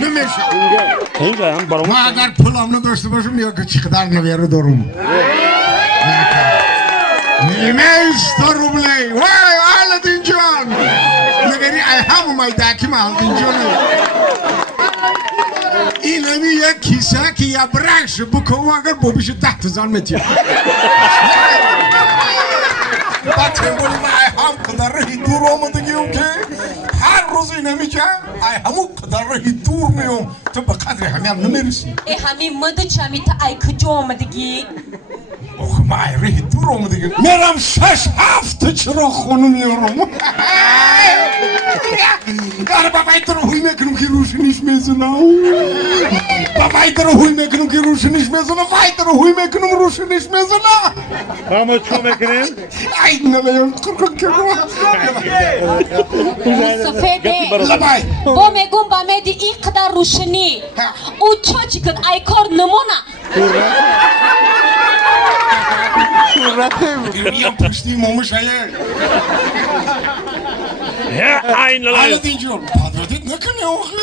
نمیشه اینجا هم برام ما اگر پولم نداشته باشم یا که چقدر نویره دارم نیمیست روبلی وای آلدین جان نگری ای همو مایداکی آلدین جان این همی یک کیسه که یا برکش بکنم اگر بابیش 10,000 متر با تنبولی ما ای هم قدر رهی دور آمدگیم که هر روز این همی که ای همو قدر رهی دور میام تو به قدر همی هم نمیرسی ای همی مده چمی تا ای کجا آمدگی اوه ما ای رهی دور آمدگیم میرم 6-7 چرا خونو میارم یاره بابای تو رو هوی میکنم که روشنیش میزنم بابای تو رو هوی میکنم که روشنیش میزنم وای تو رو هوی میکنم روشنیش میزنم همه چو میکنیم ای نمیم کرکن کرکن سفیده لبای با میگم با میدی این قدر روشنی او چا چی کد ای کار نمونه میام پشتی مومش هایه این لای آلدین جون پادراتیت نکنه آخه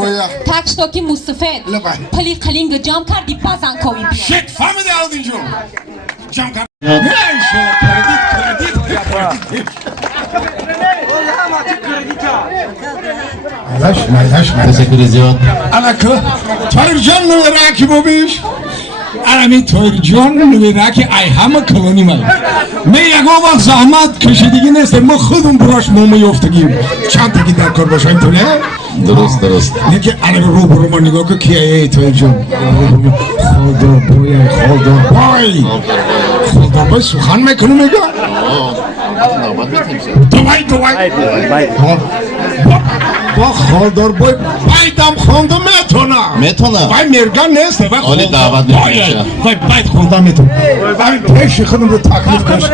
ویا تکشتاکی مصفید لبای پلی قلینگ جام کردی بازن کوی بیا شت فهمیده آلدین جون جمع کرد نه ایشالا کردیت Laş. Teşekkür ediyorum. Alakı. Toyurcan numaraki babiş. Arami toyurcan numaraki ay hamı kılını mal. Me yago bak zahmet köşedeki neyse mi khudum buraş mumu yoftagiyim. Çanta gider korbaşayım tu ne? Durust. Ne ki arami ruburuma nigo ki kiye toyurcan. Kholdur boy. Kholdur boy suhan me kunu mega. Normal bir Duvay. bay با خالدار بای بایدم خونده متونه بای مرگان نیست عالی دعوت میشه بای باید خونده میتونه بای پیش خودم رو تکلیف کنش